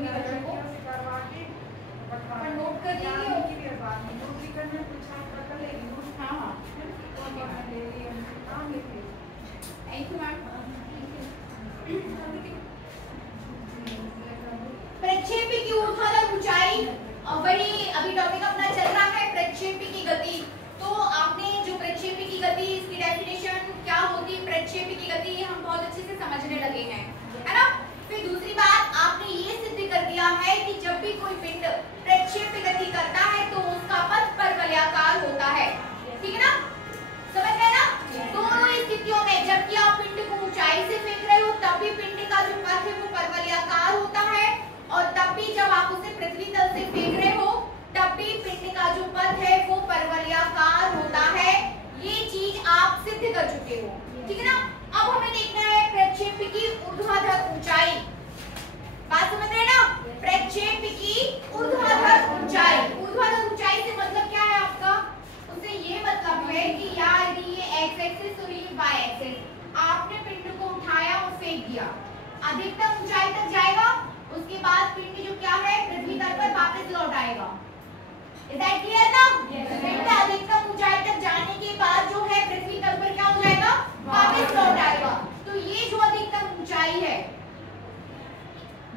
दूंगी बच्चों को, पर नोट कर लीजिए। हाँ हाँ थैंक यू मैम। प्रक्षेपी की ऊर्ध्वाधर ऊंचाई, वही अभी टॉपिक अपना चल रहा है प्रक्षेपी की गति। तो आपने जो प्रक्षेपी की गति, इसकी डेफिनेशन क्या होती है, प्रक्षेपी की गति हम बहुत अच्छे से समझने लगे हैं, है ना। फिर दूसरी बात, आपने ये सिद्ध कर दिया है कि जब भी कोई पिंड प्रक्षेपी गति करता है तो उसका पथ परवलयाकार होता है, ठीक है ना, समझ गए ना। दोनों स्थितियों में, जबकि आप पिंड को ऊंचाई से फेंक रहे हो तब भी पिंड का जो पथ है वो परवलयाकार होता है, और तब भी जब आप उसे पृथ्वी तल से फेंक रहे हो तब भी पिंड का जो पथ है वो परवलयाकार होता है। ये चीज आप सिद्ध कर चुके हो, ठीक है ना। अब हमें देखना है प्रक्षेपी की ऊर्ध्वाधर ऊंचाई। बात समझ रहे हैं ना, प्रक्षेपी की ऊर्ध्वाधर ऊंचाई। ऊर्ध्वाधर ऊंचाई से मतलब क्या है आपका, उससे ये मतलब है कि यार ये एक्स एक्सिस और ये वाई एक्सिस, आपने पिंड को उठाया और फेंक दिया, अधिकतम ऊंचाई तक जाएगा, उसके बाद पिंड जो क्या है पृथ्वी तल पर वापस लौट आएगा। इज दैट क्लियर ना? पिंड अधिकतम ऊंचाई तक जाने के बाद जो है पृथ्वी तल पर क्या हो जाएगा, वापस लौट आएगा। तो ये जो अधिकतम ऊंचाई है,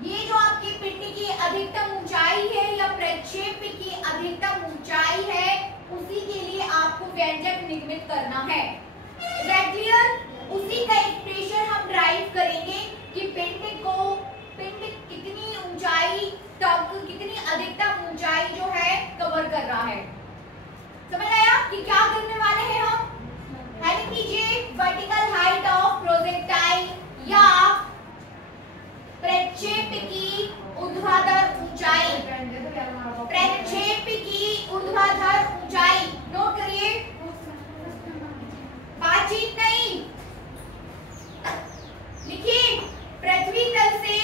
ये जो आपकी पिंड की अधिकतम ऊंचाई है या प्रक्षेपी की अधिकतम ऊंचाई है, उसी के लिए आपको व्यंजक निर्मित करना है। Is that clear? उसी का एक्सप्रेशन हम ड्राइव करेंगे कि पिंड कितनी ऊंचाई तक, कितनी अधिकतम ऊंचाई जो है कवर कर रहा है। समझ आया कि क्या करने वाले हैं हम? हेल्प कीजिए, वर्टिकल हाइट ऑफ प्रोजेक्टाइल या प्रक्षेपी की ऊर्ध्वाधर ऊंचाई, प्रक्षेपी की ऊर्ध्वाधर ऊंचाई नोट करिए, बातचीत नहीं, लिखिए पृथ्वी तल से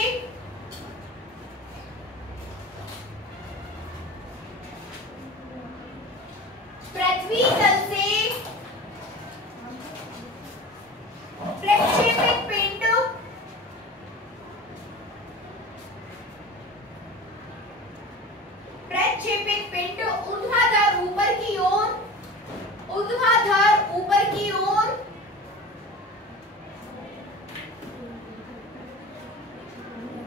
प्रक्षेपित पिंड ऊर्ध्वाधर ऊपर की ओर, ऊर्ध्वाधर ऊपर की ओर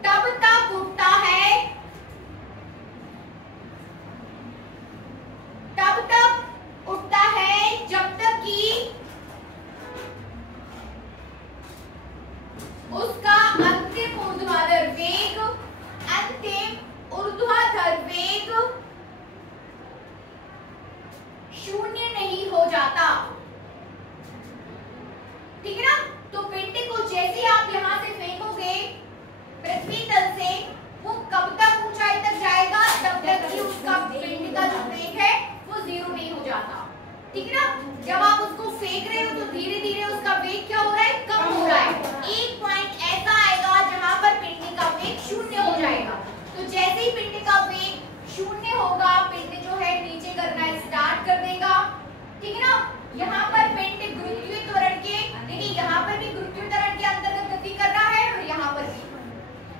तब तक उठता है, तब तक उठता है जब तक कि उसका अंतिम ऊर्ध्वाधर वेग, अंतिम ऊर्ध्वाधर वेग शून्य नहीं हो जाता, ठीक है ना। तो पिंड को जैसे आप यहां से फेंकोगे पृथ्वी तल से, वो कब तक ऊंचाई तक जाएगा, तब तक कि उसका पिंड का जो वेग है वो जीरो नहीं हो जाता, ठीक है ना। जब आप उसको फेंक रहे हो तो धीरे धीरे उसका वेग क्या हो रहा है, कम हो रहा है। एक पॉइंट ऐसा आएगा जहां पर पिंड का वेग शून्य हो जाएगा। तो जैसे ही पिंड का वेग शून्य होगा, पिंड जो है नीचे करना स्टार्ट कर देगा, ठीक है ना। यहाँ पर पिंड गुरुत्वीय त्वरण के, देखिए यहाँ पर भी गुरुत्वीय त्वरण के अंतर्गत गति कर रहा है और यहाँ पर भी,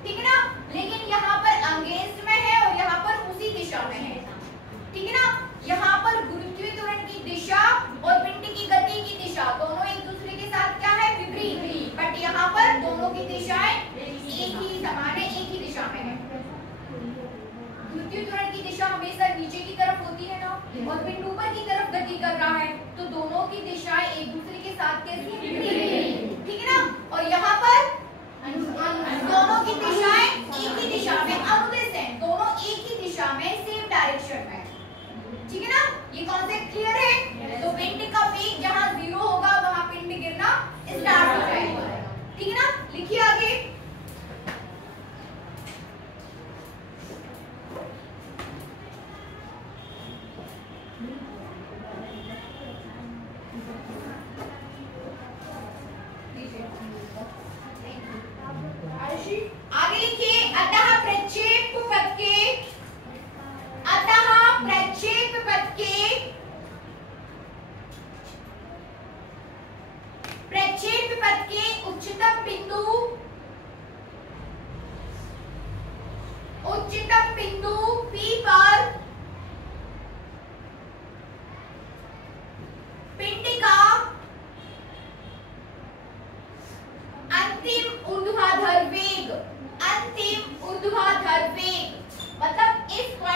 ठीक है ना, लेकिन यहाँ पर अगेंस्ट में है और यहाँ पर उसी दिशा में है, ठीक है ना। यहाँ पर गुरुत्वीय त्वरण की दिशा और पिंड की गति की दिशा दोनों एक दूसरे के साथ क्या है, विपरीत, बट यहाँ पर दोनों की दिशाएं एक ही समान है, एक ही दिशा में है। गुरुत्वीय त्वरण की दिशा हमेशा नीचे की तरफ होती है ना, और पिंड ऊपर की तरफ गति कर रहा है, तो दोनों की दिशाएं एक दूसरे के साथ कैसी, विपरीत, ठीक है ना। और यहाँ पर दोनों की दिशाएं एक ही दिशा में अनुदिश हैं, दोनों एक ही दिशा में सेम डायरेक्शन में, ठीक है ना। ये कॉन्सेप्ट क्लियर है? तो पिंड का वेग जहां जीरो होगा वहां पिंड गिरना स्टार्ट हो जाएगा, ठीक है ना। लिखिए आगे,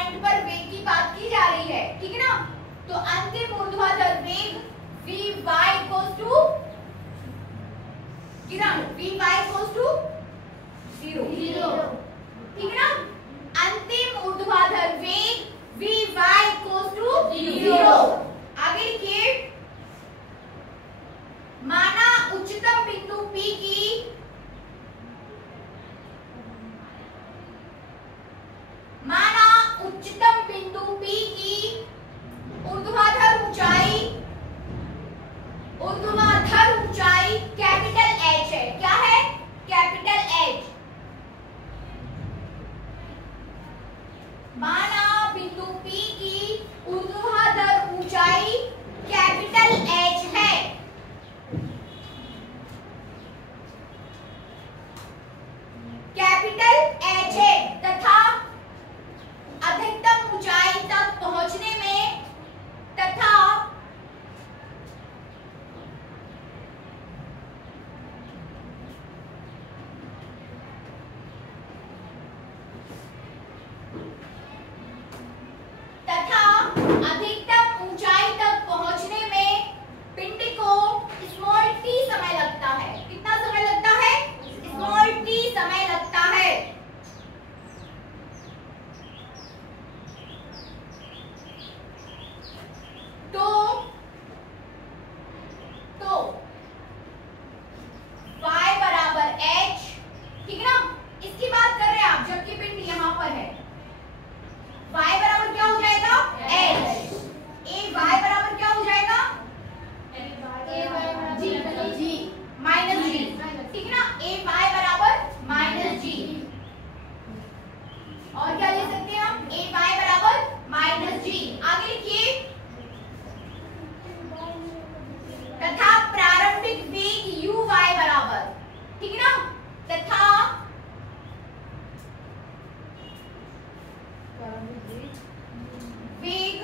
पॉइंट पर वेग की बात की जा रही है, ठीक है ना। तो अंतिम ऊर्ध्वाधर वेग Vy इक्वल्स टू किरण Vy इक्वल्स टू 0, ठीक है ना। अंतिम ऊर्ध्वाधर वेग Vy इक्वल्स टू 0। आगे लिखिए, माना उच्चतम बिंदु P की ऊर्ध्वाधर ऊंचाई कैपिटल H है। क्या है? Capital H। माना बिंदु P की ऊर्ध्वाधर ऊंचाई कैपिटल H है। कैपिटल H है तथा अधिकतम ऊंचाई तक पहुंचने में पिंड को स्मॉल t समय लगता है। कितना समय लगता है? स्मॉल t समय लगता है। तो y बराबर h, ठीक है ना। इसकी बात कर रहे हैं आप, जबकि पिंड यहां पर है। y बराबर क्या हो जाएगा? h। a y बराबर क्या हो जाएगा? g माइनस g, ठीक है ना। a y बराबर माइनस g। और क्या ले सकते हैं हम? a y बराबर माइनस g। आगे लिखिए, तथा प्रारंभिक वेग u y बराबर, ठीक है ना। तथा वेग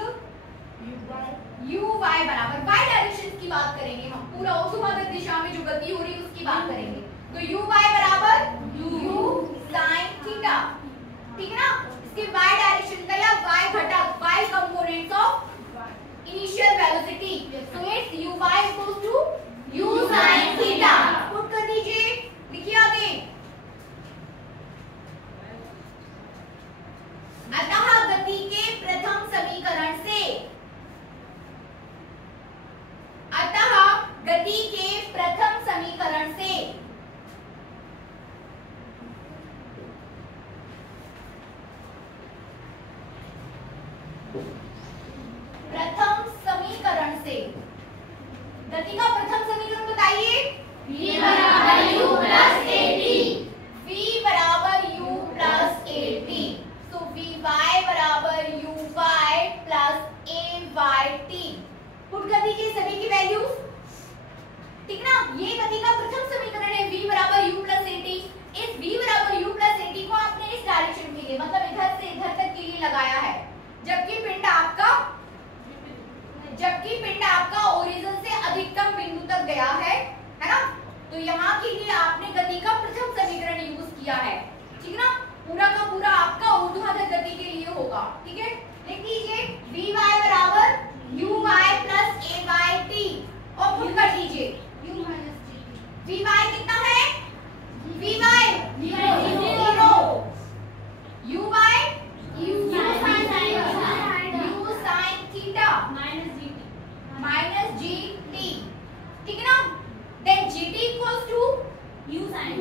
u y बराबर, y डायरेक्शन की बात करेंगे हम, पूरा ऊर्ध्वाधर दिशा में जो गति हो रही है उसकी बात करेंगे। तो u y बराबर u sin थीटा, ठीक है ना। इसके y डायरेक्शन का या y घटक, y components of initial velocity, so it's u y equals to u sin theta. Put कर दीजिए, लिखिए आगे। अतः गति के प्रथम समीकरण से, गति का प्रथम समीकरण बताइए। v बराबर u प्लस at, v बराबर u प्लस at, तो vy बराबर uy प्लस ayt। पुट कर दीजिए सभी की वैल्यूज, ठीक ना। ये गति का प्रथम समीकरण है, v बराबर u प्लस at। इस v बराबर u प्लस at को आपने इस डायरेक्शन के लिए, मतलब इधर से इधर तक के लिए लगाया है, जबकि पिंड आपका ओरिजिन से अधिकतम बिंदु तक गया है ना। तो यहाँ के लिए आपने गति का प्रथम समीकरण यूज किया है, ठीक ना। पूरा का पूरा आपका ऊर्ध्वाधर गति के लिए होगा, ठीक है। लिख लीजिए vy बराबर uy प्लस ayt और पुट कर दीजिए u माइनस gt। vy कितना है? vy 0, u sin theta minus gt, ठीक है ना। Then gt equals to u sin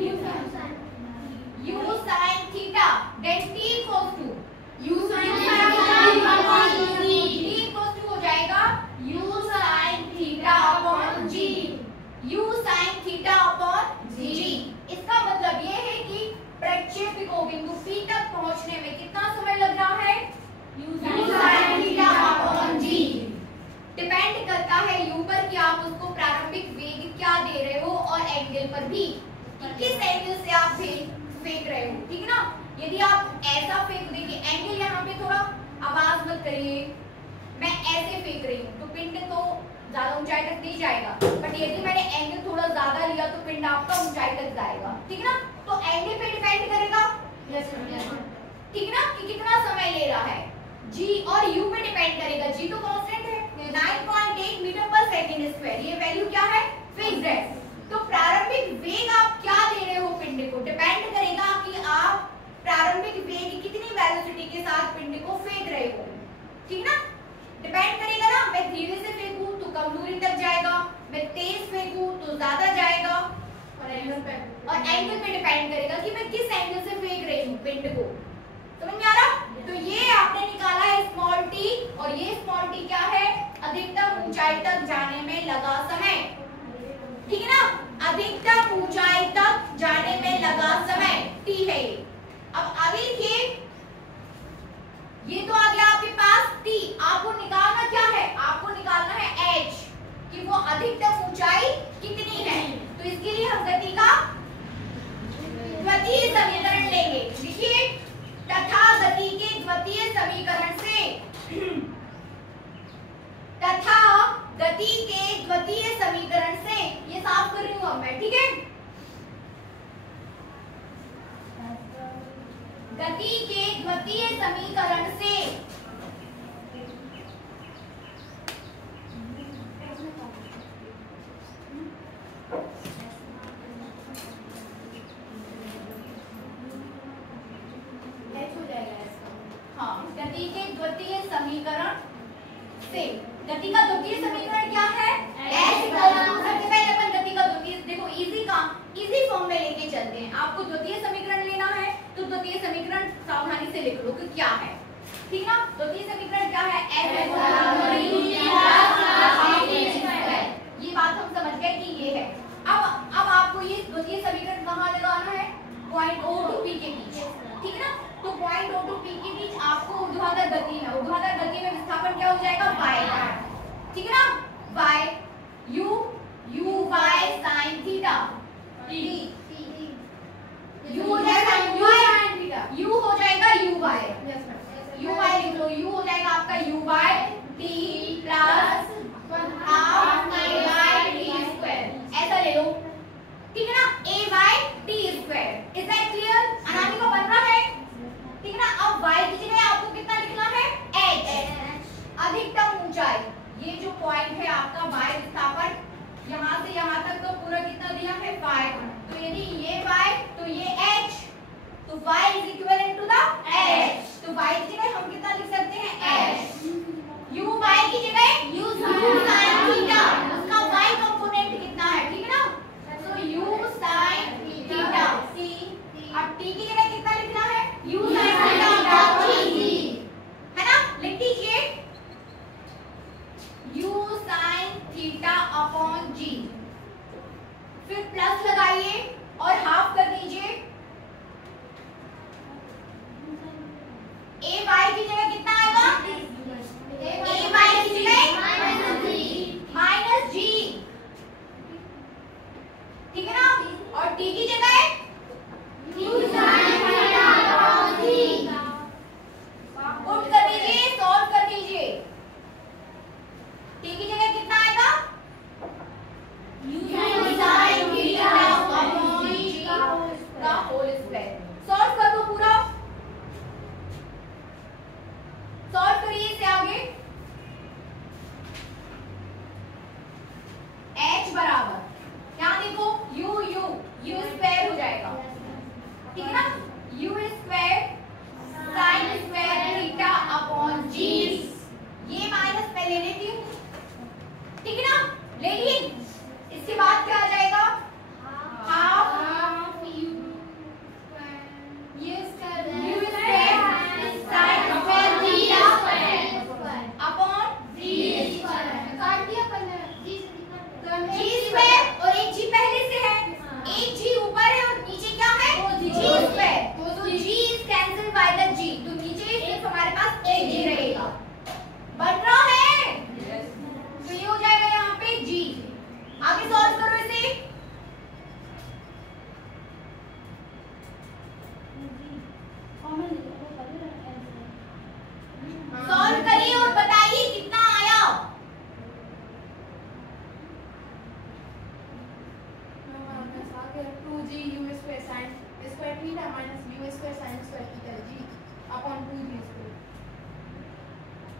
theta, then t equals to u sin t equals to हो जाएगा u sin theta upon g, u sin theta upon g। इसका मतलब ये है कि प्रक्षेप को बिंदु P तक पहुंचने में कितना समय लग रहा है? u sin theta upon g। Depend करता है u पर कि आप उसको प्रारंभिक वेग क्या दे रहे हो और एंगल पर भी, किस एंगल से आप फेंक रहे हो, ठीक है ना। यदि आप ऐसा फेंक देंगे, एंगल यहाँ पे थोड़ा आवाज मत करिए, मैं ऐसे फेंक रही हूँ तो पिंड तो ज्यादा ऊंचाई तक नहीं जाएगा, बट यदि मैंने एंगल थोड़ा ज्यादा लिया तो पिंड आपका ऊंचाई तक जाएगा, ठीक है ना। तो एंगल पे डिपेंड करेगा, ठीक है ना, कि कितना समय ले रहा है। जी और यू पे डिपेंड करेगा। जी तो कांस्टेंट है 9.8 मीटर पर सेकंड स्क्वायर, ये वैल्यू क्या है, फिक्स्ड है। तो प्रारंभिक वेग आप क्या दे रहे हो पिंड को, डिपेंड करेगा कि आप प्रारंभिक वेग कितनी वेलोसिटी के साथ पिंड को फेंक रहे हो, ठीक ना, डिपेंड करेगा ना। मैं धीरे से फेंकूं तो कम दूरी तक जाएगा, मैं तेज फेंकूं तो ज्यादा जाएगा, और एंगल पे डिपेंड करेगा कि मैं किस एंगल से फेंक रही हूँ पिंड को। समझ में आ रहा? तो ये आपने निकाला है स्मॉल टी, और ये स्मॉल टी क्या है, अधिकतम ऊंचाई तक जाने में लगा समय, ठीक है ना, अधिकतम ऊंचाई तक जाने में लगा समय टी है ये। अब आगे देखिए, ये तो आ गया आपके पास टी, आपको निकालना क्या है, आपको निकालना है एच, कि वो अधिकतम ऊंचाई कितनी है। तो इसके लिए हम गति का द्वितीय समीकरण लेंगे। देखिए, तथा गति के द्वितीय समीकरण से, तथा गति के द्वितीय समीकरण से, ये साफ कर रही हूं अब मैं, ठीक है। गति के द्वितीय समीकरण से गति के द्वितीय समीकरण से, गति का द्वितीय समीकरण क्या है, सबसे पहले अपन गति का द्वितीय, देखो इजी काम, इजी फॉर्म में लेके चलते हैं। आपको द्वितीय समीकरण लेना है तो द्वितीय समीकरण सावधानी से लिख लो कि क्या है, ठीक ना। द्वितीय समीकरण क्या है, ये बात हम समझ गए कि ये है। अब आपको ये द्वितीय समीकरण कहाँ लगाना है, पॉइंट O टू P के बीच, ठीक है ना। तो पॉइंट O टू P के बीच आपको ऊर्ध्वाधर गति में, ऊर्ध्वाधर गति में विस्थापन क्या हो जाएगा, y, ठीक है ना, y, u y sin theta, u हो जाएगा u हो जाएगा u y लिख लो, u हो जाएगा आपका u y t plus half a y t square, ऐसा ले लो, ठीक है ना, a y t square. Is that clear? Anami को बन रहा है, ठीक है ना। अब y की जगह आपको कितना लिखना है, h, अधिकतम ऊंचाई, ये जो पॉइंट है आपका y विस्थापन, यहाँ से यहाँ तक तो पूरा कितना दिया है 5, तो यदि ये y तो ये h, तो y is equivalent to the h, तो y की जगह हम कितना लिख सकते हैं, h, u y की जगह u sin थीटा, उसका y कंपोनेंट कितना है, ठीक है ना, तो u sin थीटा, अब t की जगह कितना लिखना है, u sin थीटा है ना, लिख दीजिए u sin theta upon g, फिर प्लस लगाइए और हाफ कर दीजिए, a y की जगह कितना आएगा, a y की जगह माइनस g, ठीक है ना, और t की जगह u sin theta upon g, put कर दीजिए, सॉल्व कर दीजिए, t की जगह कितना आएगा, u sin theta upon g का होल स्क्वायर। सॉल्व कर दो पूरा, सॉल्व करिए इसे आगे, h बराबर, यहाँ देखो u स्क्वायर हो जाएगा, ठीक है ना, u square sin square theta upon g, ये माइनस मैं ले लेती हूँ, ठीक है ना, ले ली। इसके बाद क्या आ जाएगा, half u square sin square theta upon g काट दिया g स्क्वायर, और एक g पहले से है, एक g ऊपर है और नीचे क्या है, g स्क्वायर, तो g is cancelled by the g, तो नीचे सिर्फ हमारे पास एक g रहेगा, बन रहा है, तो ये हो जाएगा यहाँ पे g। आगे सॉल्व करो इसे, सॉल्व करिए और बताइए कितना आया।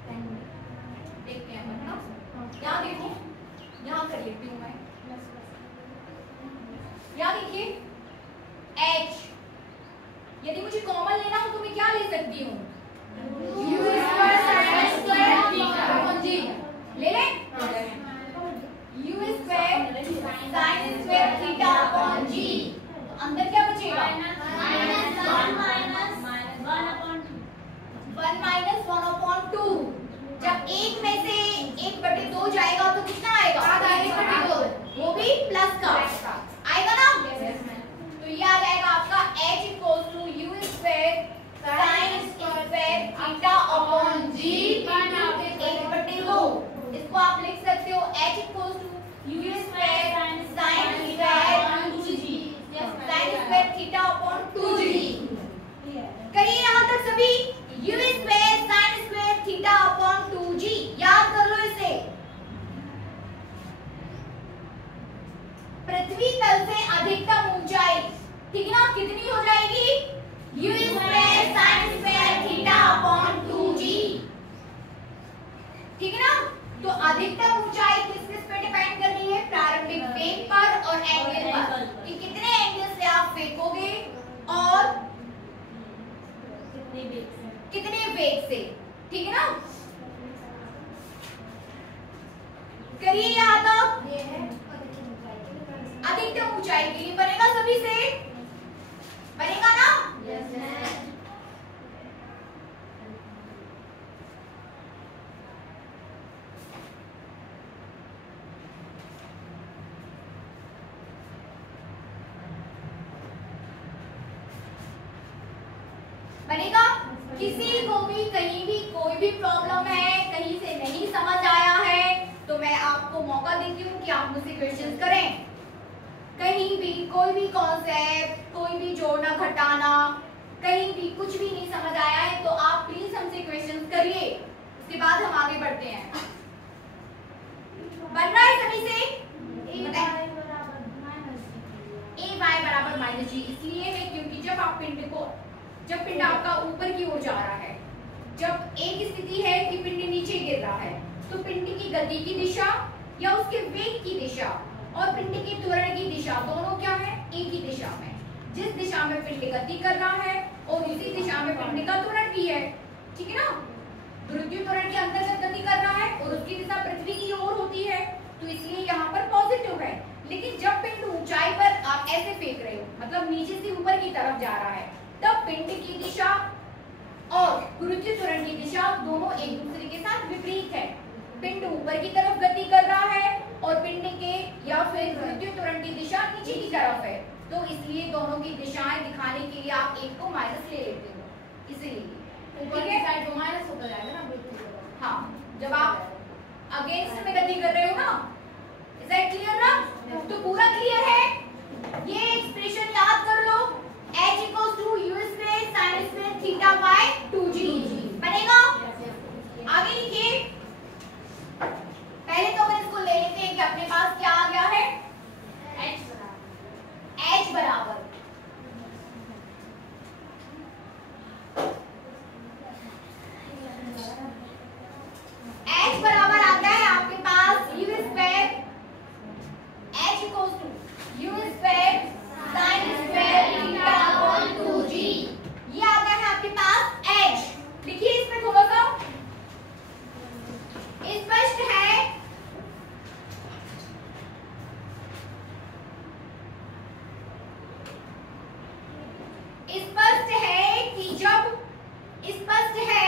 देखते हैं अपन ना, यहाँ देखो, यहाँ कर लेती हूँ मैं, यहाँ देखिए h, यदि मुझे कॉमन लेना हो तो मैं क्या ले सकती हूँ, u square sin square theta upon g ले लें, u square sin square theta upon g, तो अंदर क्या बचेगा, 1 माइनस 1/2, जब एक में से 1/2 जाएगा तो कितना आएगा, 1/2, वो भी प्लस का आएगा ना, तो ये आ जाएगा आपका h equals to u square sin square theta upon g 1/2, इसको आप लिख सकते हो h equals to u square sin square theta upon 2g। करिए यहाँ तक सभी, u square sin square theta upon 2g, याद कर लो इसे। पृथ्वी तल से अधिकतम ऊंचाई, ठीक है ना, कितनी हो जाएगी, u square sin square theta upon 2g, ठीक है ना। तो अधिकतम ऊंचाई किस पे डिपेंड कर रही है, प्रारंभिक वेग पर और एंगल पर, कि कितने एंगल से आप फेंकोगे और कितने वेग से, ठीक है ना। करिए यहाँ तक, अधिकतम ऊंचाई के लिए बनेगा, सभी से बनेगा ना, बनेगा। किसी को भी कहीं भी कोई भी प्रॉब्लम है, कहीं से नहीं समझ आया है, तो मैं आपको मौका देती हूँ कि आप मुझसे क्वेश्चंस करें। कहीं भी कोई भी कॉन्सेप्ट, कोई भी जोड़ना घटाना, कहीं भी कुछ भी नहीं समझ आया है तो आप प्लीज हमसे क्वेश्चंस करिए, उसके बाद हम आगे बढ़ते हैं। बन रहा है सभी से, ay बराबर माइनस जी इसलिए है क्योंकि जब पिंड आपका ऊपर की ओर जा रहा है, जब एक स्थिति है कि पिंड नीचे गिर रहा है, तो पिंड की गति की दिशा या उसके वेग की दिशा और पिंड की त्वरण की दिशा दोनों क्या है, एक ही दिशा में। जिस दिशा में पिंड गति कर रहा है और उसी दिशा में पिंड का त्वरण भी है, ठीक है ना। गुरुत्वीय त्वरण के अंतर्गत गति कर रहा है और उसकी दिशा पृथ्वी की ओर होती है, तो इसलिए यहाँ पर पॉजिटिव है। लेकिन जब पिंड ऊंचाई पर आप ऐसे फेंक रहे हो, मतलब नीचे से ऊपर की तरफ जा रहा है, तब पिंड की दिशा और गुरुत्वीय त्वरण की दिशा दोनों एक दूसरे के साथ विपरीत है। पिंड ऊपर की तरफ गति कर रहा है और पिंड के या फिर गुरुत्वीय त्वरण की दिशा नीचे की तरफ है, तो इसलिए दोनों की दिशाएं दिखाने के लिए आप एक को माइनस ले लेते हो, इसलिए ऊपर की साइड को माइनस होता जाएगा ना। हाँ, जब आप अगेंस्ट में गति कर रहे हो ना, इज दैट क्लियर ना, तो पूरा क्लियर है। ये एक्सप्रेशन याद कर लो, h equals to u square sin square theta by 2g बनेगा। आगे लिखिए, पहले तो अपन इसको ले लेते हैं कि अपने पास क्या आ गया है, h बराबर आ गया है आपके पास u square, h equals to u square sin square theta upon 2g, ये आ गया है आपके पास h। देखिए इसमें थोड़ा सा स्पष्ट है,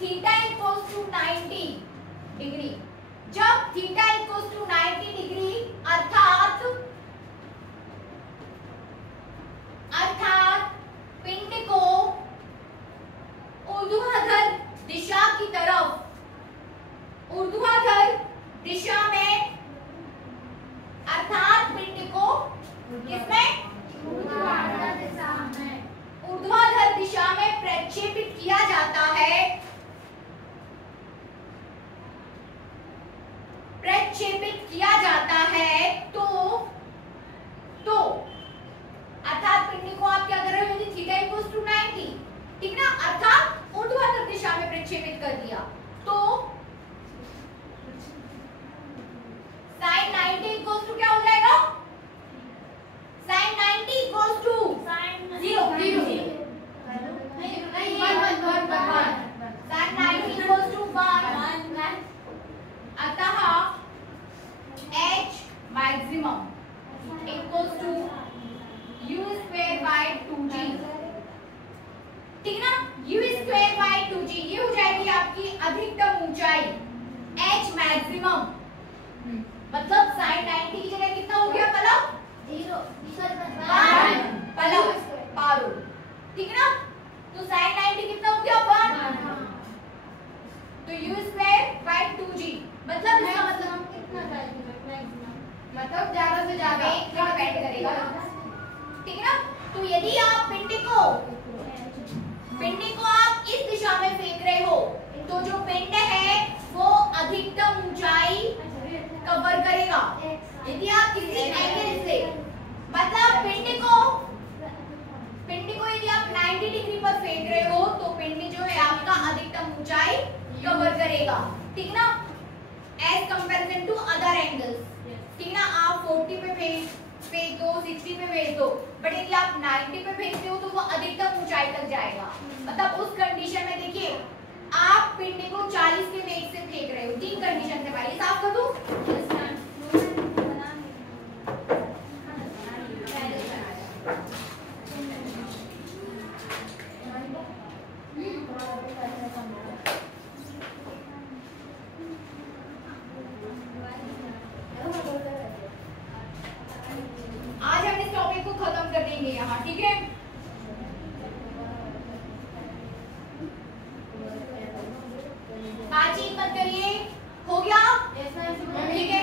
थीटा इक्वल्स टू 90 डिग्री, जब थीटा इक्वल्स टू 90 डिग्री अर्थात पिंड को ऊर्ध्वाधर दिशा की तरफ, ऊर्ध्वाधर दिशा में, अर्थात पिंड को किसमें, ऊर्ध्वाधर दिशा में प्रक्षेपित किया जाता है, तो अर्थात पिंड को आप क्या कर रहे हो, यदि थीटा इक्वल्स टू 90, ठीक ना, अर्थात ऊर्ध्वाधर दिशा में प्रक्षेपित कर दिया तो sin 90 इक्वल्स टू क्या हो जाएगा? sin 90 equals to 0 sin 90 equals to 1 अतः h maximum equals to u square by 2g। ठीक ना, u स्क्वायर बाय 2g ये हो जाएगी आपकी अधिकतम ऊंचाई h मैक्सिमम। मतलब sin 90 की जगह कितना हो गया पलक? 0 पलक पारो। ठीक ना, तो sin 90 कितना हो गया? 1। तो u स्क्वायर बाय 2g मतलब इसका मतलब कितना जाएगा मैक्सिमम? मतलब ज्यादा से ज्यादा डिपेंड करेगा। ठीक ना, तो यदि आप पिंडी को आप इस दिशा में फेंक रहे हो तो जो पिंड है वो अधिकतम ऊंचाई कवर करेगा। यदि आप किसी एंगल से मतलब पिंड को यदि आप 90 डिग्री पर फेंक रहे हो तो पिंड जो है आपका अधिकतम ऊंचाई कवर करेगा। ठीक ना, as comparison to other angles. ठीक ना, आप 40 पे फेंक दो, 60 पे भेज दो, बट यदि आप 90 पे भेजते हो तो वो अधिकतम ऊंचाई तक जाएगा। मतलब उस कंडीशन में देखिए आप पिंडी को 40 के वेग से फेंक रहे हो। 3 कंडीशन से भाई साफ कर दूं। आज हम इस टॉपिक को खत्म कर देंगे यहाँ। ठीक है, बातचीत मत करिए। हो गया? ठीक है,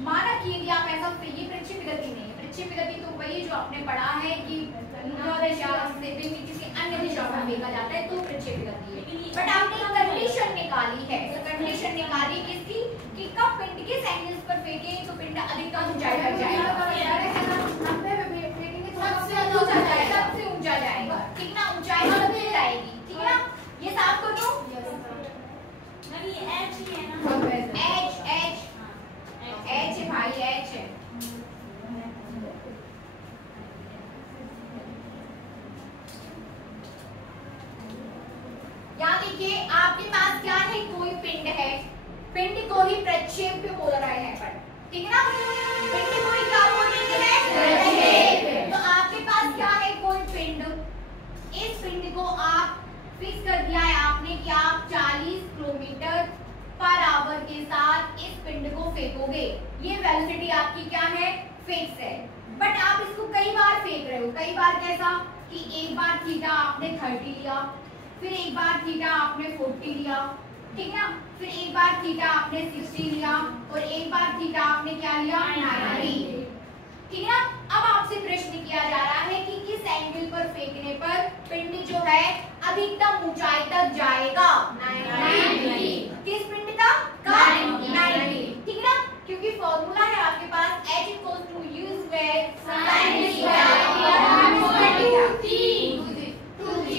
माना कि यदि आप ऐसा ये प्रक्षेप गति नहीं है। प्रक्षेप गति तो वही जो आपने पढ़ा है कि दिशा से किसी अन्य दिशा में फेंका जाता है तो प्रक्षेप गति है। बट आपने कंडीशन निकाली है, तो कंडीशन निकाली किसकी कि कब पिंड किस एंगल्स पर फेंके तो पिंड अधिकतम ऊंचाई तक जाएगा। सबसे ऊंचा जाएगा। ठीक ना, ऊंचाई सबसे जाएगी। ठीक ना, ये साफ कर दो। एच भाई एच है। यहाँ देखिए आपके पास क्या है, कोई पिंड है, पिंड को ही प्रक्षेप्य बोला रहा है यहाँ पर। ठीक है ना, पिंड को ही क्या बोलते हैं? तो आपके पास क्या है, कोई पिंड। इस पिंड को आप फिक्स कर दिया है आपने कि आप 40 किलोमीटर पर आवर के साथ इस पिंड को फेंकोगे। ये वेलोसिटी आपकी क्या है? फिक्स है। बट आप इसको कई बार फेंक रहे हो। कई बार कैसा कि एक बार थीटा आपने 30 लिया, फिर एक बार थीटा आपने 40 लिया। ठीक ना, फिर एक बार थीटा आपने 60 लिया और एक बार थीटा आपने क्या लिया? 90। ठीक है ना, अब आपसे प्रश्न किया जा रहा है कि किस एंगल पर फेंकने पर पिंड जो है अधिकतम ऊंचाई तक जाएगा? 90। किस पिंड तक? 90। ठीक है ना, क्योंकि फॉर्मूला है आपके पास h equals to u square sin theta upon 2g।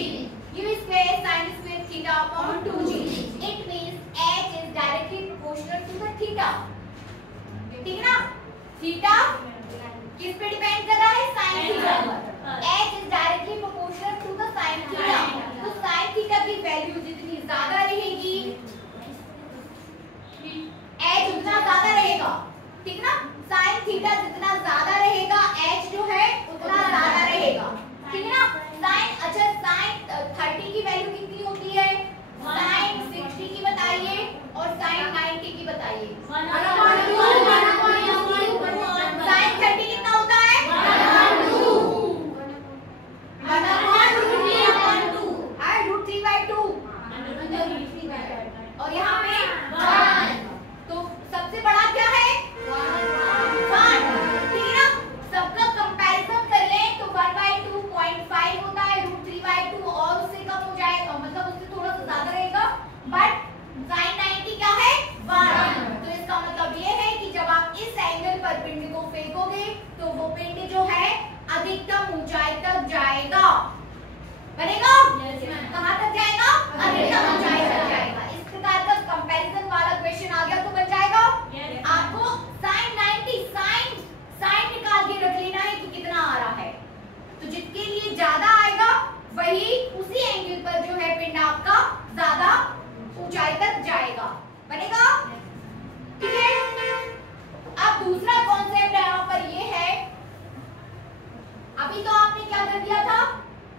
u square sin square theta upon 2g। It means h is directly proportional to the theta. ठीक है ना, थीटा किस पे डिपेंड कर रहा है? sin थीटा पर। h is directly proportional to the sin theta. तो sin थीटा की वैल्यू जितनी ज्यादा रहेगी h उतना ज्यादा रहेगा। ठीक ना, sin थीटा जितना ज्यादा रहेगा h जो है उतना ज्यादा रहेगा। ठीक है ना, sin अच्छा sin 30 की वैल्यू कितनी होती है? sin 60 की बताइए और sin 90 की बताइए। sin 30 कितना होता है? 1/2 फेंकोगे तो वो पिंड जो है अधिकतम ऊंचाई तक जाएगा, बनेगा? कहाँ तक जाएगा? अधिकतम ऊंचाई तक जाएगा। इस प्रकार का कंपैरिजन वाला क्वेश्चन आ गया तो बन जाएगा। आपको sin 90 साइन निकाल के रख लेना है कि कितना आ रहा है, तो जिसके लिए ज्यादा आएगा वही उसी एंगल पर जो है पिंड आपका ज्यादा ऊंचाई तक जाएगा, बनेगा? ठीक है। अब दूसरा कॉन्सेप्ट यहाँ पर ये है, अभी तो आपने क्या कर दिया था,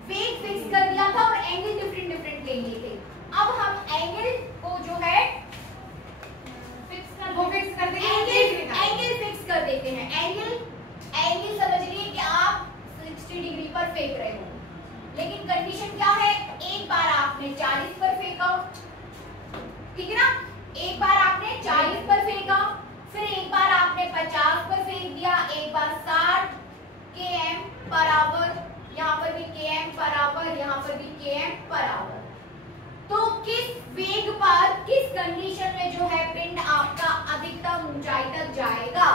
वेग फिक्स कर दिया था और एंगल डिफरेंट ले लिए थे। अब हम एंगल को जो है फिक्स कर देंगे, एंगल फिक्स कर देते हैं। एंगल समझिए कि आप 60 डिग्री पर फेंक रहे हो, लेकिन कंडीशन क्या है, एक बार आपने 40 पर फेंका, ठीक है ना, एक बार आपने 40 पर फेंका, फिर एक बार आपने 50 पर फेंक दिया, एक बार 60 km पर आवर, यहाँ पर भी km पर आवर, यहाँ पर भी km पर आवर। तो किस वेग पर, किस कंडीशन में जो है पिंड आपका अधिकतम ऊंचाई तक जाएगा?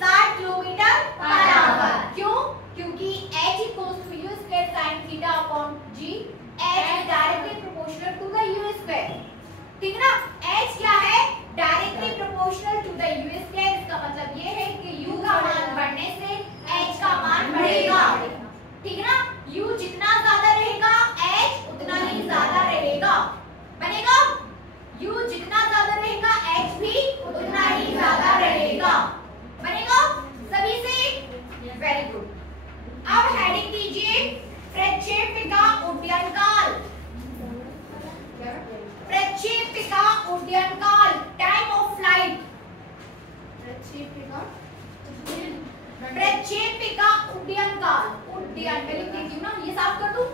60 किलोमीटर पर आवर। क्यों? क्योंकि h equals to u square sin theta upon g, h directly proportional to the u square, ठीक है ना? h क्या है? Directly proportional to the u square. इसका मतलब ये है कि u का मान बढ़ने से h का मान बढ़ेगा, ठीक है ना? u जितना ज्यादा रहेगा h उतना ही ज्यादा रहेगा, बनेगा? u जितना ज्यादा रहेगा h भी उतना ही ज्यादा रहेगा, बनेगा? सभी से वेरी गुड। अब हेडिंग दीजिए प्रक्षेपिका उड्डयन काल। प्रक्षेपिका उड्डयन काल, टाइम ऑफ फ्लाइट। प्रक्षेपिका उड्डयन काल, उड्डयन मैं लिख देती हूँ ना, ये साफ कर दूं?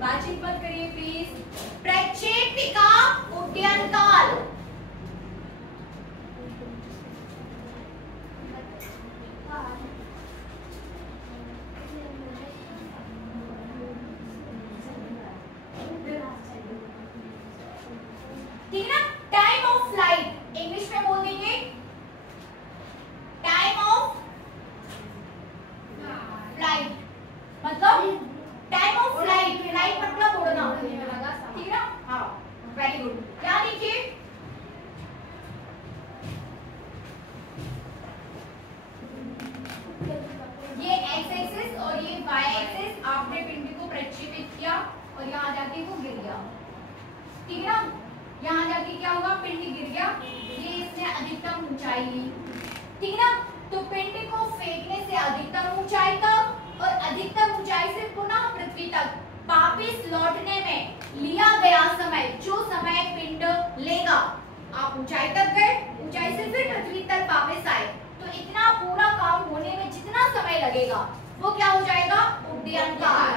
बातचीत मत करिए प्लीज। प्रक्षेपिका उड्डयन काल, ठीक है ना? टाइम ऑफ फ्लाइट इंग्लिश में बोल देंगे टाइम ऑफ फ्लाइट, मतलब टाइम ऑफ फ्लाइट, फ्लाइट मतलब उड़ना, ठीक है ना? हाँ, वेरी गुड। क्या देखिए, ये एक्स एक्सिस और ये वाई एक्सिस, आपने पिंड को प्रक्षेपित किया और यहाँ जाके वो गिर गया, ठीक है ना? यहाँ जाके क्या हुआ, पिंड गिर गया, ये इसने अधिकतम ऊंचाई ली, ठीक है ना? तो पिंड को फेंकने से अधिकतम ऊंचाई तक और अधिकतम ऊंचाई से पुनः पृथ्वी तक वापस लौटने में लिया गया समय, जो समय पिंड लेगा, आप ऊंचाई तक गए, ऊंचाई से फिर पृथ्वी तक वापस आए, तो इतना पूरा काम होने में जितना समय लगेगा वो क्या हो जाएगा? उड्डयन काल,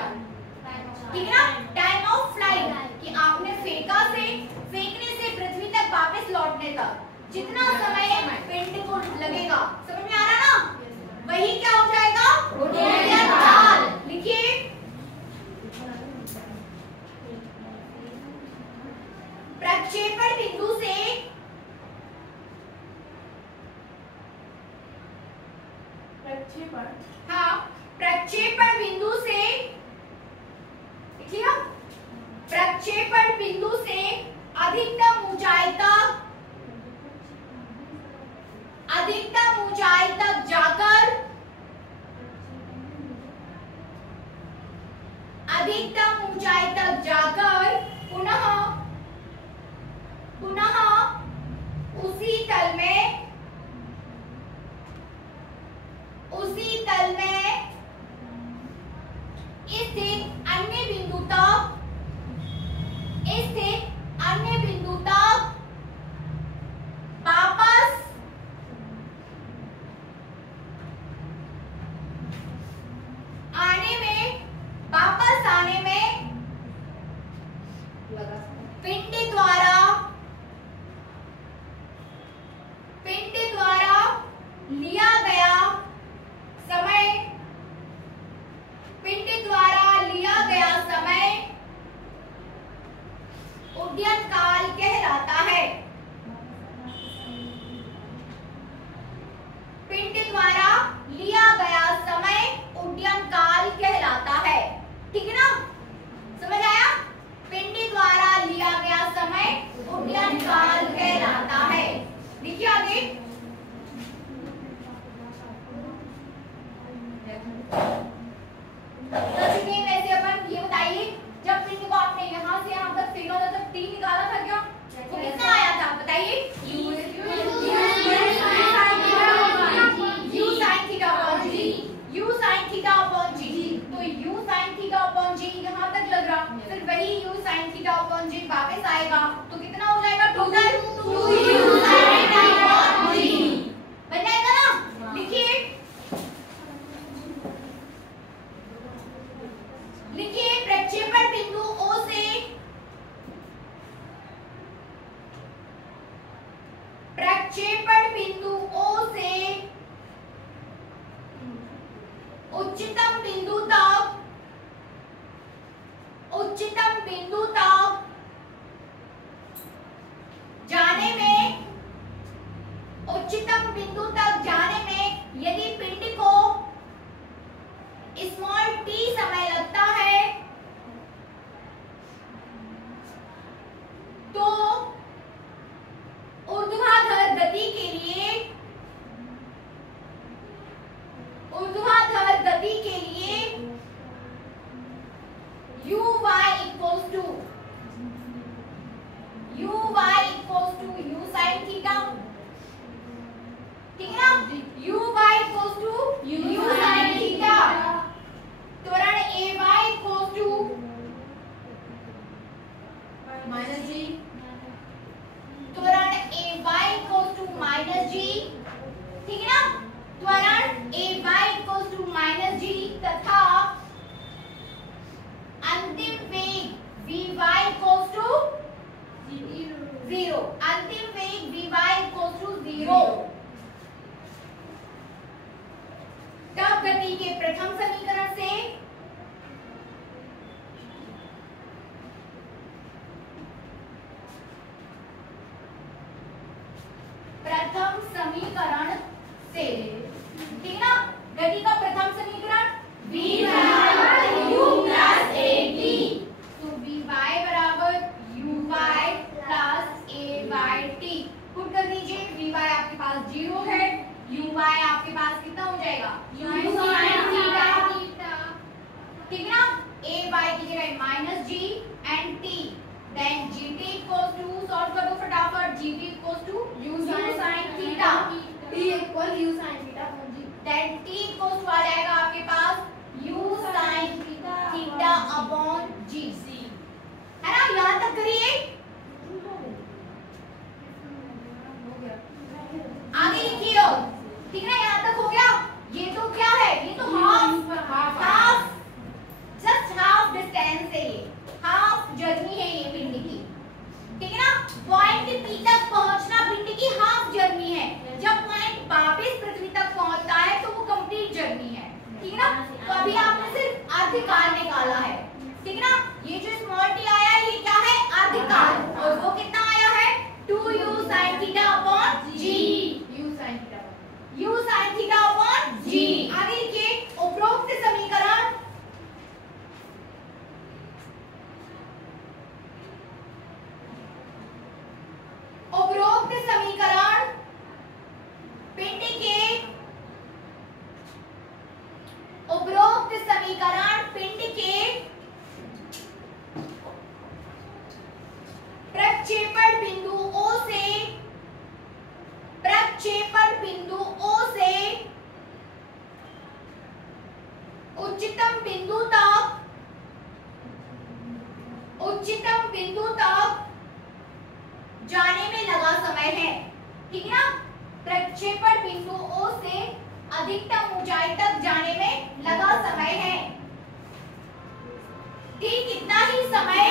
ठीक है ना? टाइम ऑफ फ्लाइट कि आपने फेंकने से पृथ्वी तक वापस लौटने तक जितना समय पिंड को लगेगा, समझ में आ रहा ना? वही क्या हो जाएगा? उड्डयन काल। लिखिए, प्रक्षेपण बिंदु से प्रक्षेपण बिंदु से, लिखिए, प्रक्षेपण बिंदु से अधिकतम ऊंचाई तक जाकर पुनः उसी तल में स्थित अन्य बिंदु तक प्रक्षेपण बिंदु O से उच्चतम बिंदु तक जाने में यदि पिंड को स्मॉल t समय लगता है तो ऊर्ध्वाधर गति के लिए uy equals to u sin theta, ठीक है ना, uy equals to u sin theta, त्वरण ay equals to minus g, त्वरण ay equals to minus g, ठीक है ना, त्वरण ay equals to minus g तथा अंतिम वेग vy equals to 0, अंतिम वेग vy equals to 0। तब गति के प्रथम समीकरण से ठीक ना, गति का प्रथम समीकरण v बराबर u प्लस at, तो vy बराबर uy प्लस at पुट कर दीजिए। vy आपके पास 0 है, uy आपके पास कितना हो जाएगा u sin थीटा, ठीक है ना, ay की जगह minus g and t, then gt equals to, solve कर दो फटाफट, gt equals to u sin theta, t equal u sin theta, then t equals to आ जाएगा आपके पास u sin theta upon g, है ना, यहां तक करिए, आगे लिखिए, ठीक है ना, यहां तक हो गया। ये तो क्या है, ये तो हाफ जस्ट हाफ डिस्टेंस है, ये हाफ जर्नी है ये पिंड की, ठीक है ना, पॉइंट P तक पहुंचना पिंड की हाफ जर्नी है, जब पॉइंट वापस पृथ्वी तक पहुंचता है तो वो कंप्लीट जर्नी है, ठीक है ना, तो अभी आपने सिर्फ अर्धकाल निकाला है, ठीक है ना, ये जो स्मॉल t आया है ये क्या है, अर्धकाल, और वो कितना आया है 2u sin theta upon g, u sin theta upon g। आगे लिखिए, उपरोक्त समीकरण पिंड के प्रक्षेपण बिंदु O से उच्चतम बिंदु तक जाने में लगा समय है, ठीक है ना, प्रक्षेपण बिंदु O से अधिकतम ऊंचाई तक जाने में लगा समय है, ठीक कितना ही समय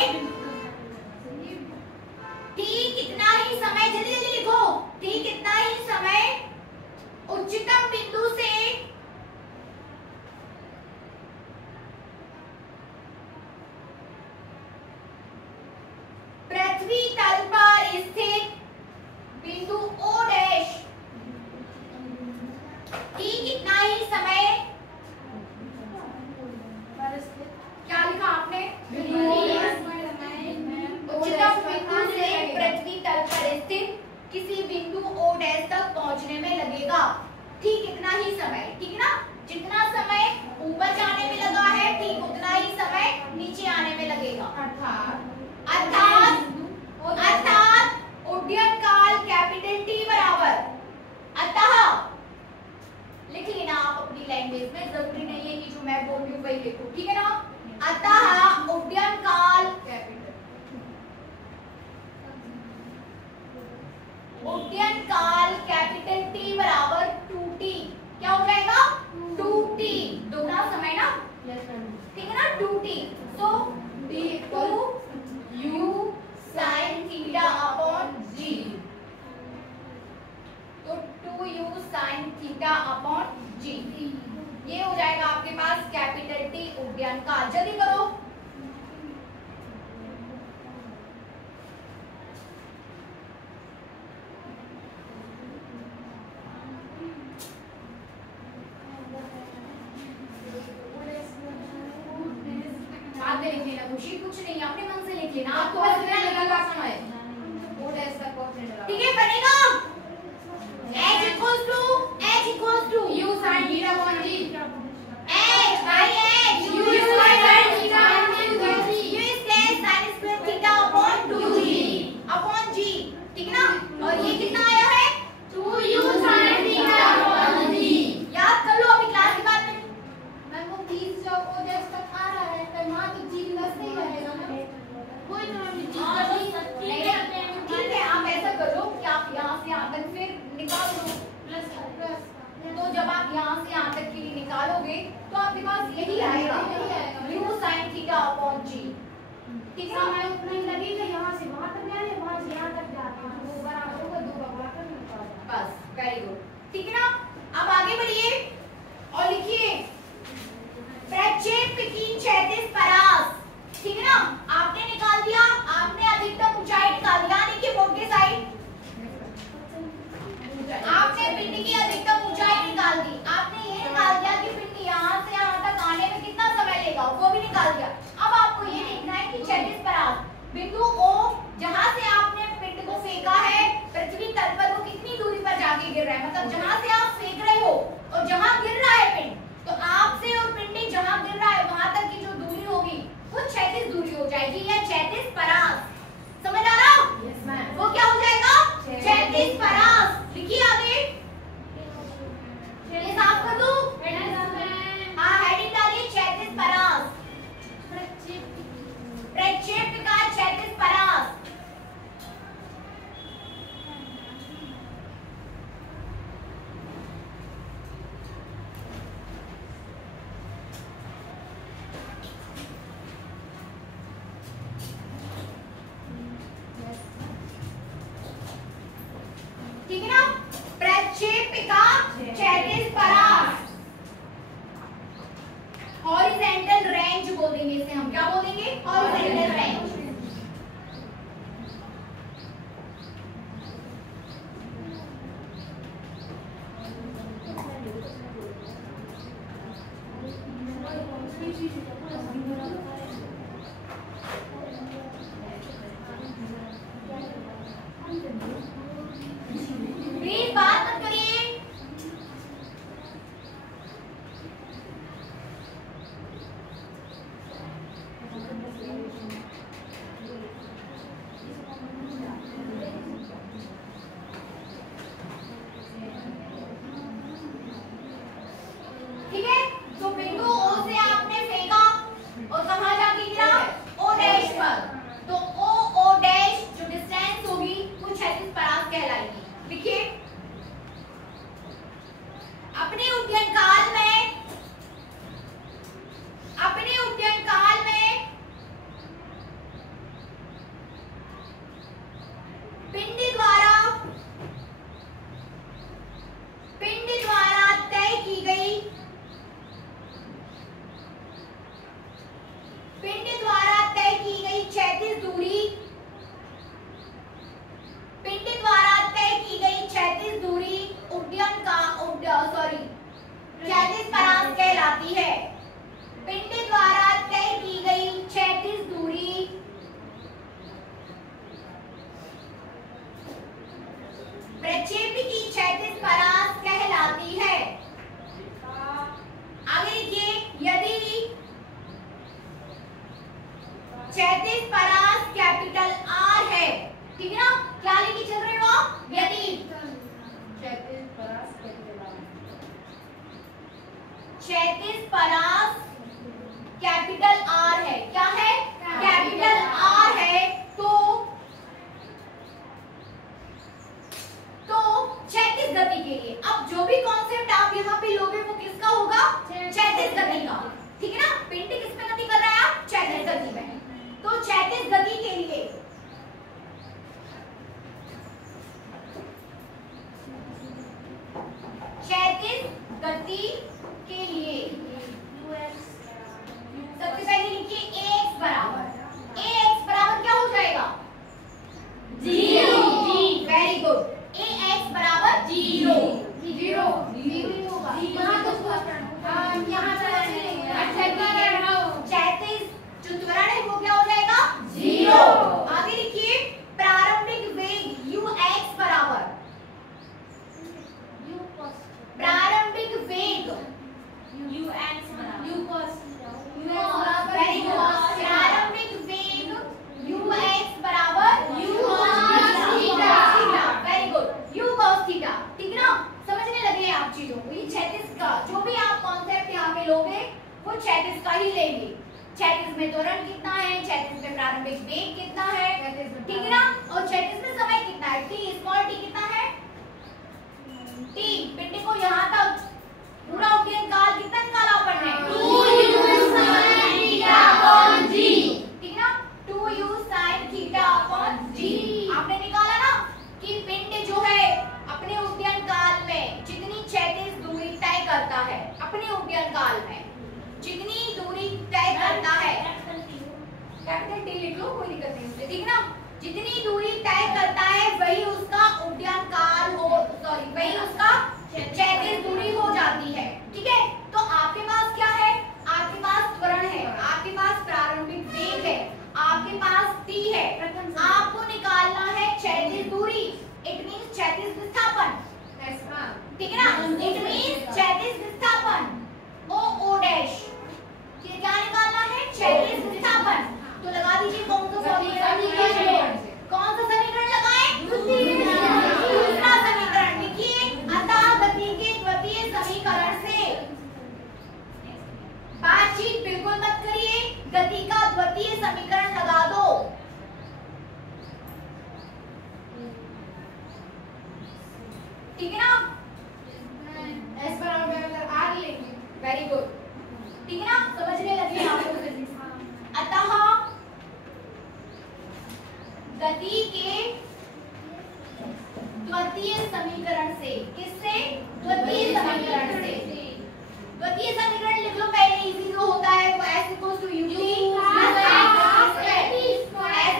जल्दी जल्दी लिखो, ठीक कितना ही समय उच्चतम बिंदु से पृथ्वी तल पर स्थित बिंदु O डैश, ठीक कितना ही समय, क्या लिखा आपने, उच्चतम बिंदु से पृथ्वी तल पर स्थित किसी बिंदु O डैश तक पहुंचने में लगेगा, ठीक इतना ही समय, ठीक है ना, जितना समय ऊपर जाने में लगा है ठीक उतना ही समय नीचे आने में लगेगा, अर्थात उड्डयन काल कैपिटल T बराबर, अतः लिख लेना आप अपनी लैंग्वेज में, जरूरी नहीं है कि जो मैं बोल रही हूँ वही लिखो, ठीक है ना, अतः उड्डयन काल कैपिटल T बराबर 2t, क्या हो जाएगा 2t, दोगुना समय ना, ठीक है ना, 2t, so t equal u sin theta upon g, theta upon g. ये हो जाएगा आपके पास कैपिटल टी उड्डयन काल। जल्दी करो। लिख लेना खुशी, कुछ नहीं अपने मन से लिख लेना, आपको बस इतना लगा समय। ठीक है, बनेगा h equals to u sin theta upon g। h by h u sin theta upon g। u is less sin square theta upon 2g upon g। ठीक है ना? और ये कितना आया है 2u sin theta upon g। याद कर लो अभी क्लास के बाद में। मैं वो 30 जो ओ देश तक आ रहा है तो वहां तो g प्लस नहीं रहेगा ना, कोई ना ठीक है। आप ऐसा करो कि आप यहाँ से यहाँ तक फिर निकाल दो प्लस। तो जब आप यहाँ से यहाँ तक के लिए निकालोगे तो आपके पास यही आएगा u sin theta upon g। ठीक है, मैं उतना ही लगेगा यहाँ से वहाँ तक जाने, वहाँ से यहाँ तक जाते हैं वो बराबर होगा 2 का बराबर निकाल। बस, वेरी गुड। ठीक है ना? अब आगे बढ़िए और लिखिए प्रक्षेप की क्षैतिज परास। ठीक है ना? आपने निकाल दिया, आपने अधिकतम ऊंचाई निकाल दिया, यानी कि मोटे साइड आपने पिंड की अधिकतम ऊंचाई निकाल दी। आपने ये निकाल दिया कि पिंड यहाँ से यहाँ तक आने में कितना समय लेगा, वो भी निकाल दिया। अब आपको ये देखना है कि क्षैतिज परास बिंदु O जहाँ से आपने पिंड को फेंका है पृथ्वी तल पर, वो कितनी दूरी पर जाके गिर रहा है। मतलब जहाँ से आप फेंक रहे हो और जहाँ गिर रहा है पिंड, तो आपसे और पिंड जहाँ गिर रहा है वहां तक की जो दूरी होगी वो क्षैतिज दूरी हो जाएगी, या क्षैतिज परास। समझ आ रहा? Yes ma'am. वो क्या हो जाएगा क्षैतिज परास। लिखिए आगे, ये साफ कर दूं? हाँ, हेडिंग डालिए क्षैतिज परास। प्रक्षेप का क्षैतिज परास। ठीक है ना? प्रक्षेपिका क्षैतिज परास। हॉरिजॉन्टल रेंज बोल देंगे इसे हम। क्या बोल देंगे? Horizontal range. प्लीज बात मत करिए। ठीक है, तो बिंदु O से आपने फेंका और कहाँ जाके गिरा O डैश पर, तो O डैश जो डिस्टेंस होगी वो क्षैतिज परास कहलाएगी। देखिए अपने उड्डयन काल में पिंड द्वारा तय की गई क्षैतिज दूरी, पिंड द्वारा तय की गई क्षैतिज दूरी क्षैतिज परास कहलाती है। पिंड द्वारा तय की गई क्षैतिज दूरी प्रक्षेप की क्षैतिज परास कहलाती है। आगे लिखिए, यदि क्षैतिज परास कैपिटल R है, ठीक है ना? क्या लेके चल रहे हो आप? यदि क्षैतिज परास कैपिटल R है, क्या है? कैपिटल R है, तो क्षैतिज गति के लिए अब जो भी कॉन्सेप्ट आप यहाँ पे लोगे वो किसका होगा? क्षैतिज गति का। ठीक है ना? पिंड किस पे गति कर रहा है आप? क्षैतिज गति में। तो क्षैतिज गति के लिए क्षैतिज गति के लिए सबसे पहले लिखिए ax बराबर क्या हो जाएगा? 0। Very good. ax बराबर 0 होगा। क्षैतिज जो त्वरण है वो क्या हो जाएगा? 0। आगे लिखिए प्रारंभिक वेग ux बराबर प्रारंभिक वेग प्रारंभिक वेग ux बराबर u cos theta. Very good, u cos theta. ठीक ना, समझने लगे आप चीजों को। ये क्षैतिज का जो भी आप कॉन्सेप्ट यहाँ पे लोगे वो क्षैतिज का ही लेंगे। क्षैतिज में त्वरण कितना है, क्षैतिज में प्रारंभिक वेग कितना है, ठीक ना, और क्षैतिज में समय कितना है, t स्मॉल t कितना है, t। पिंडी को यहाँ तक पूरा उद्यन काल कितना निकाला अपन ने? 2u sin theta upon g। ठीक ना, 2u sin theta upon g आपने निकाला ना कि पिंड जो है अपने उद्यन काल में जितनी क्षैतिज दूरी तय करता है, अपने उद्यन काल में जितनी दूरी तय करता है, कैपिटल टी लिख लो, कोई दिक्कत नहीं उससे, ठीक ना, जितनी दूरी तय करता है वही उसका उद्यन काल हो, सॉरी वही उसका क्षैतिज दूरी हो जाती है। ठीक है, तो आपके पास क्या है? आपके पास त्वरण है, आपके पास प्रारंभिक वेग है, आपके पास t है, आपको निकालना है क्षैतिज दूरी। इट मींस क्षैतिज विस्थापन। ठीक है ना, इट मींस क्षैतिज विस्थापन o डैश। क्या निकालना है? क्षैतिज विस्थापन। तो लगा दीजिए कौन सा समीकरण, कौन सा समीकरण लगाएं? दूसरा समीकरण लिखिए, अतः गति के द्वितीय समीकरण से बातचीत बिल्कुल मत करिए, गति का द्वितीय समीकरण लगा दो। ठीक है ना, s बराबर r लेंगे। वेरी गुड, ठीक है ना, समझने लगे आप लोग। अतः गति के द्वितीय समीकरण से, किससे? द्वितीय समीकरण से। द्वितीय समीकरण लिख लो पहले, इजी जो होता है वो s equals to ut plus half at square.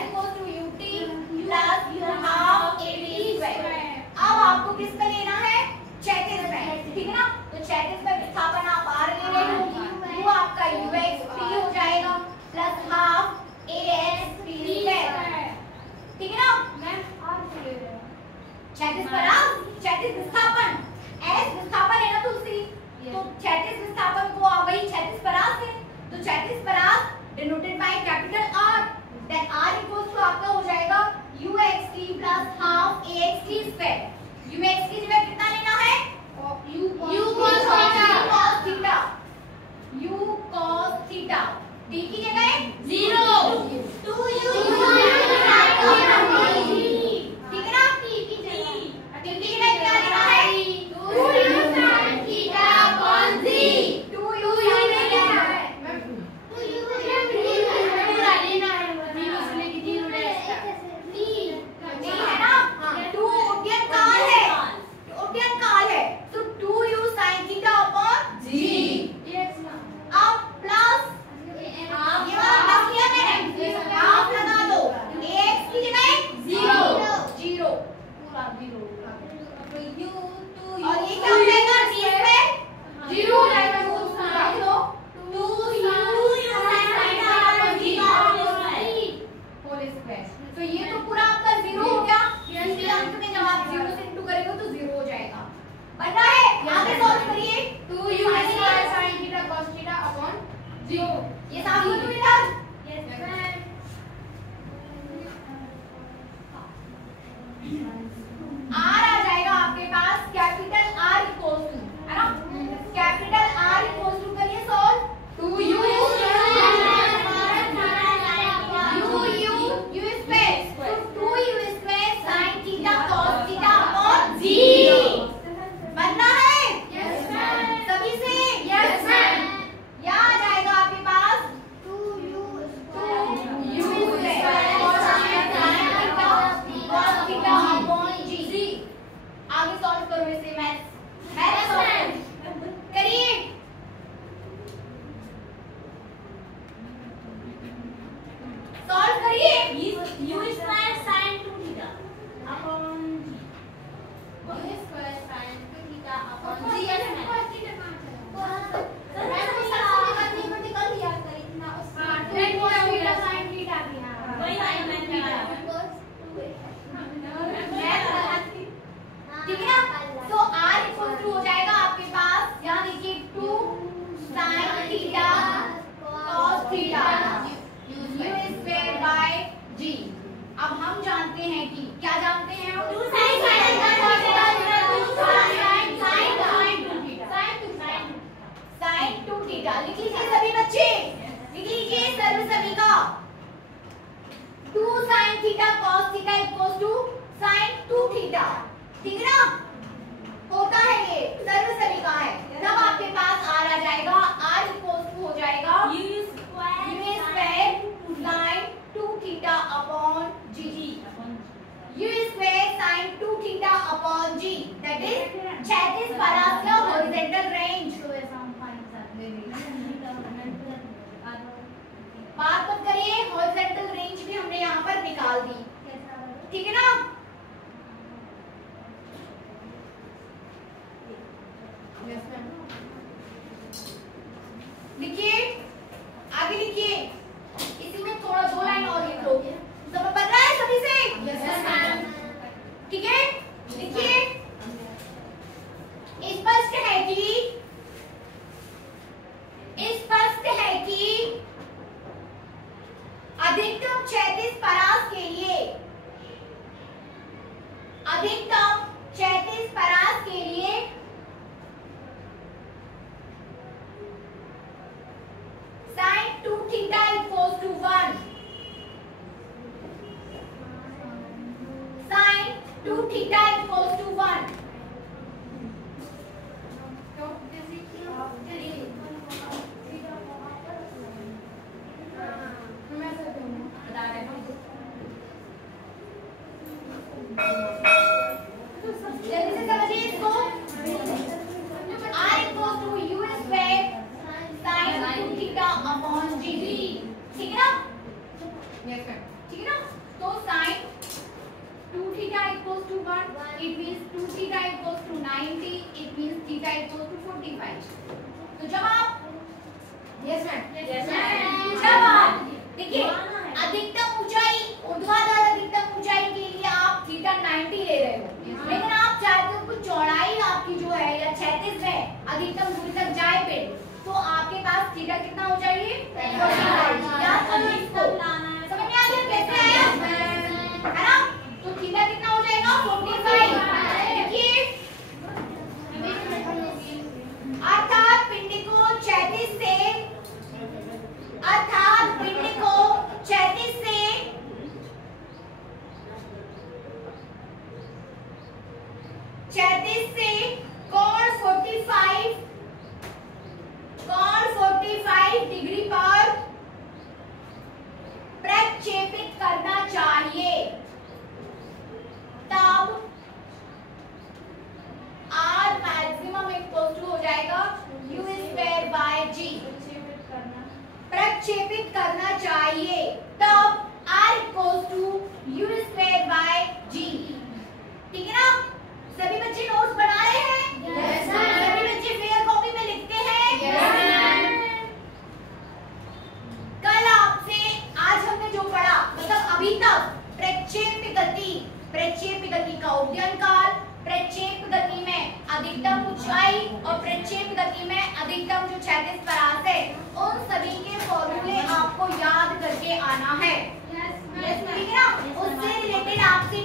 अब आपको किस पे लेना है? क्षैतिज में। ठीक है ना, तो क्षैतिज में विस्थापन आप r ले रहे हो, वो आपका ux t हो जाएगा plus half ax t square. ठीक है ना, क्षैतिज परास, क्षैतिज विस्थापन, s विस्थापन है ना दूसरी, तो क्षैतिज विस्थापन को वही क्षैतिज परास है, तो क्षैतिज परास डिनोटेड बाय कैपिटल R, देन R इक्वल्स टू आपका हो जाएगा uxt plus half axt square. ux की जगह कितना लेना है? u cos theta, u cos theta, t की जगह 0, 2u ठीक है ना, t की जगह क्या लेना है? 2u sin theta upon g। 2u sin क्या है? 2u पूरा लेना है, 0 से लेके 0 डैश तक t है ना। हां, 2 उद्यन काल है, उद्यन काल है, तो 2u sin theta upon g। अब प्लस ये वाला प्लस किया मैंने, हाफ लगा दो, ax की जगह 0 पूरा 0, तो u और ये क्या हो जाएगा? t पे 0 हो जाएगा, तो लिख लो 2u sin theta upon g whole square. तो ये तो पूरा आपका 0 हो गया, इसके अंत में जब आप 0 से इंटू करेंगे तो 0 हो जाएगा। बन रहा है? आगे सॉल्व करिए, 2u sin theta cos theta upon 0। ये साफ हो गया बेटा? Yes ma'am. R आ जाएगा आपके पास, कैपिटल R इक्वल्स टू, है ना, कैपिटल R इक्वल्स टू करिए सॉल्व, 2u स्क्वायर, तो 2u square sin theta cos theta upon g। बनना है? Yes ma'am. सभी से? Yes ma'am. या आ जाएगा आपके पास 2u square cos theta upon g। ठीक है ना। तो r इक्वल टू हो जाएगा आपके पास, यहाँ देखिए 2 sin theta cos theta u square by g। अब हम जानते हैं कि क्या जानते हैं हम, 2 sin theta cos theta sin 2 theta. लिख लीजिए सभी बच्चे, लिख लीजिए सर्व सभी का, 2 sin theta cos theta equals to sin 2 theta. ठीक है ना, होता है ये सर्व सभी का है। तब आपके पास r आ जाएगा, r इक्वल्स टू हो जाएगा u square sin 2 theta upon g, u square sin 2 theta upon g, that is क्षैतिज परास का हॉरिजॉन्टल रेंज। बात मत करिए, हॉरिजॉन्टल रेंज भी हमने यहाँ पर निकाल दी। ठीक है ना, लिखिए आगे, लिखिए इसी में थोड़ा 2 लाइन और लिख लो। समझ पड़ रहा है सभी से? Yes ma'am. ठीक है, लिखिए स्पष्ट है कि अधिकतम क्षैतिज परास के लिए, अधिकतम क्षैतिज परास के लिए sin 2 theta equals to 1, sin 2 theta equals to 1। जल्दी से समझिए इसको, r equals to u square sin 2 theta upon g। ठीक है ना, यस मैम। ठीक है ना, तो sin 2 theta equals to 1, it means 2 theta equals to 90, it means theta equals to 45। तो जब आप, यस मैम, जब आप देखिए अधिकतम ऊंचाई, ऊर्ध्वाधर अधिकतम ऊंचाई के लिए आप थीटा 90 ले रहे हो, लेकिन आप चाहते हो कुछ चौड़ाई आपकी जो है या क्षैतिज है अधिकतम दूरी तक जाए पिंड, तो आपके पास थीटा कितना हो चाहिए, 45। याद करो इसको, समझ में आ गया कैसे आया है ना। तो थीटा कितना हो जाएगा, 45। देखिए अर्थात पिंड को क्षैतिज से, अर्थात पिंड को क्षैतिज से कोण 45 डिग्री पर प्रक्षेपित करना चाहिए। तब r मैक्सिमम इक्वल टू हो जाएगा u स्क्वायर बाय g। प्रक्षेपित करना चाहिए, तब r equal to u square by g। ठीक है ना, सभी बच्चे नोट्स बना रहे हैं? Yes ma'am. सभी बच्चे फेयर कॉपी में लिखते हैं? Yes ma'am. कल आपसे आज हमने जो पढ़ा, मतलब अभी तक प्रक्षेप गति का उड्डयन काल, प्रक्षेप गति में अधिकतम ऊंचाई और प्रक्षेप गति में अधिकतम जो क्षैतिज परास है, उन सभी के फॉर्मूले आपको याद करके आना है। Yes ma'am. ठीक है ना, उससे रिलेटेड आपसे